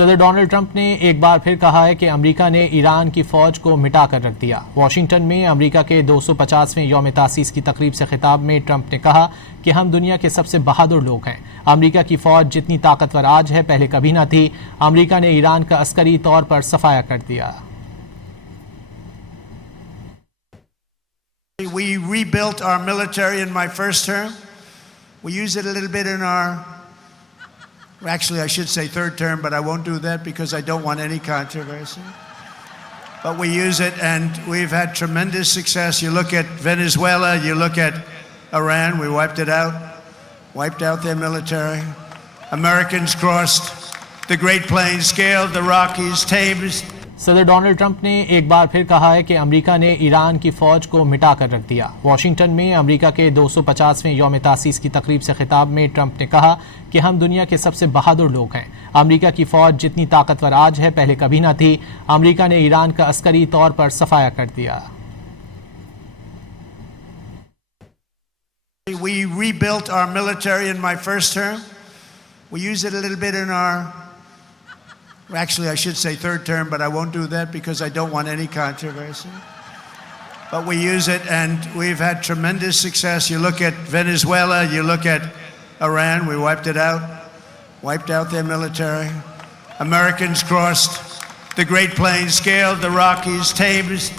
सदर Donald Trump ने एक बार फिर कहा है कि अमेरिका ने ईरान की फौज को मिटा कर रख दिया। वॉशिंगटन में अमेरिका के 250वें यौम तासीस की तकरीब से खिताब में ट्रंप ने कहा कि हम दुनिया के सबसे बहादुर लोग हैं। अमेरिका की फौज जितनी ताकतवर आज है पहले कभी ना थी। अमेरिका ने ईरान का अस्करी तौर पर सफाया कर दिया। We rebuilt our military in my first term. We used it a little bit in our, actually I should say third term, but I won't do that because I don't want any controversy. But we use it and we've had tremendous success. You look at Venezuela, you look at Iran, we wiped out their military. Americans crossed the Great Plains, scaled the Rockies, tamed. सदर Donald Trump ने एक बार फिर कहा है कि America ने Iran की फौज को मिटा कर रख दिया। वॉशिंगटन में अमेरिका के 250वें यौम तासीस की तकरीब से खिताब में ट्रंप ने कहा कि हम दुनिया के सबसे बहादुर लोग हैं। अमेरिका की फौज जितनी ताकतवर आज है पहले कभी ना थी। अमेरिका ने ईरान का अस्करी तौर पर सफाया कर दिया। We rebuilt our military in my first term. We used it a little bit in our, actually I should say third term, but I won't do that because I don't want any controversy. But we use it and we've had tremendous success. You look at Venezuela, you look at Iran, we wiped out their military. Americans crossed the Great Plains, scaled the Rockies, tamed